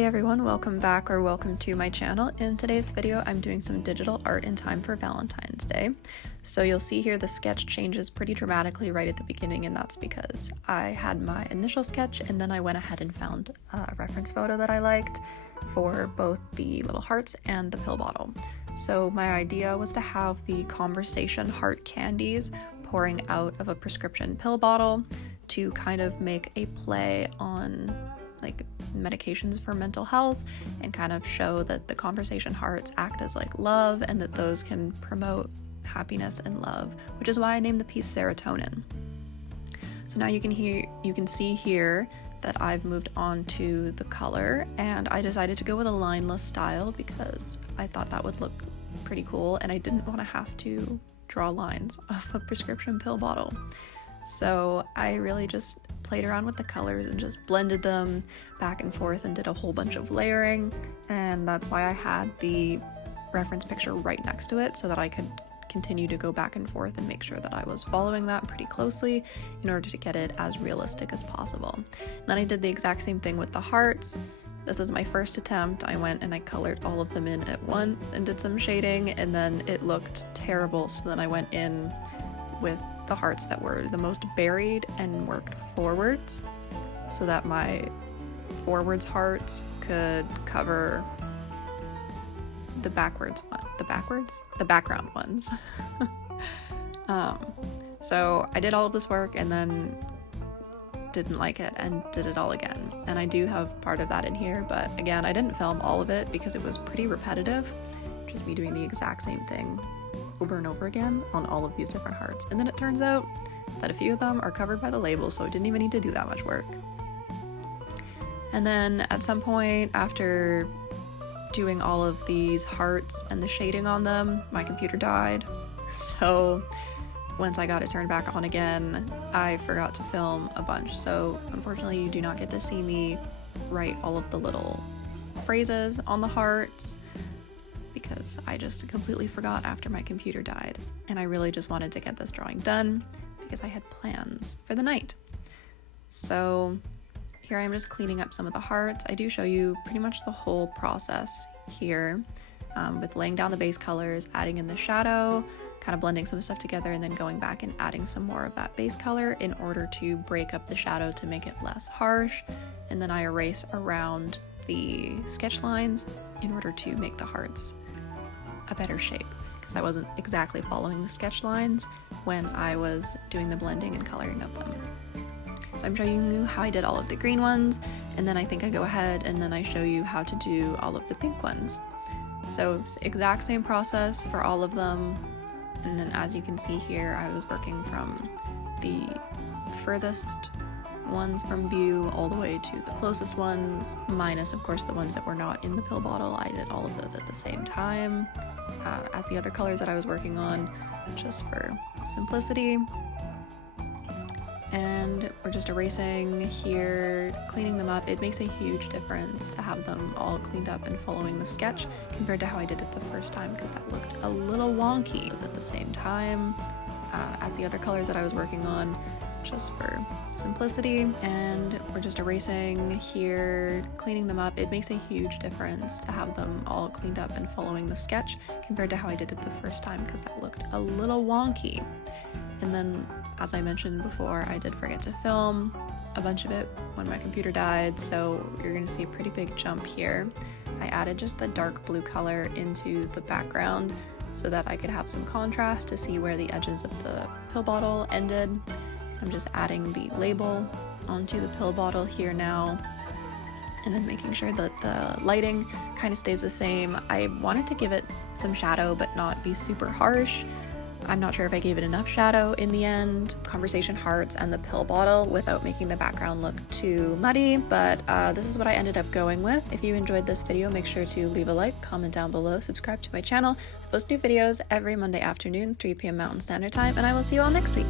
Hey everyone, welcome back or welcome to my channel. In today's video, I'm doing some digital art in time for Valentine's Day. So you'll see here the sketch changes pretty dramatically right at the beginning, and that's because I had my initial sketch and then I went ahead and found a reference photo that I liked for both the little hearts and the pill bottle. So my idea was to have the conversation heart candies pouring out of a prescription pill bottle to kind of make a play on like medications for mental health and kind of show that the conversation hearts act as like love and that those can promote happiness and love, which is why I named the piece Serotonin. So now you can see here that I've moved on to the color, and I decided to go with a lineless style because I thought that would look pretty cool and I didn't want to have to draw lines off a prescription pill bottle. So I really just played around with the colors and just blended them back and forth and did a whole bunch of layering, and that's why I had the reference picture right next to it so that I could continue to go back and forth and make sure that I was following that pretty closely in order to get it as realistic as possible. And then I did the exact same thing with the hearts. This is my first attempt. I went and I colored all of them in at once and did some shading, and then it looked terrible, so then I went in with the hearts that were the most buried and worked forwards so that my forwards hearts could cover the background ones. So I did all of this work and then didn't like it and did it all again, and I do have part of that in here, but again, I didn't film all of it because it was pretty repetitive, just me doing the exact same thing over and over again on all of these different hearts. And then it turns out that a few of them are covered by the label, so I didn't even need to do that much work. And then at some point after doing all of these hearts and the shading on them, my computer died. So once I got it turned back on again, I forgot to film a bunch. So unfortunately, you do not get to see me write all of the little phrases on the hearts because I just completely forgot after my computer died, and I really just wanted to get this drawing done because I had plans for the night. So here I am just cleaning up some of the hearts. I do show you pretty much the whole process here, with laying down the base colors, adding in the shadow, kind of blending some stuff together, and then going back and adding some more of that base color in order to break up the shadow to make it less harsh. And then I erase around the sketch lines in order to make the hearts a better shape, because I wasn't exactly following the sketch lines when I was doing the blending and coloring of them. So I'm showing you how I did all of the green ones, and then I think I go ahead and then I show you how to do all of the pink ones. So exact same process for all of them, and then as you can see here, I was working from the furthest ones from view all the way to the closest ones, minus of course the ones that were not in the pill bottle. I did all of those at the same time as the other colors that I was working on, just for simplicity. And we're just erasing here, cleaning them up. It makes a huge difference to have them all cleaned up and following the sketch compared to how I did it the first time, because that looked a little wonky. It was at the same time as the other colors that I was working on, just for simplicity. And we're just erasing here, cleaning them up. It makes a huge difference to have them all cleaned up and following the sketch compared to how I did it the first time, because that looked a little wonky. And then, as I mentioned before, I did forget to film a bunch of it when my computer died, so you're gonna see a pretty big jump here. I added just the dark blue color into the background so that I could have some contrast to see where the edges of the pill bottle ended. I'm just adding the label onto the pill bottle here now, and then making sure that the lighting kind of stays the same. I wanted to give it some shadow but not be super harsh. I'm not sure if I gave it enough shadow in the end, conversation hearts and the pill bottle, without making the background look too muddy, but this is what I ended up going with. If you enjoyed this video, make sure to leave a like, comment down below, subscribe to my channel. I post new videos every Monday afternoon, 3 p.m. Mountain Standard Time, and I will see you all next week.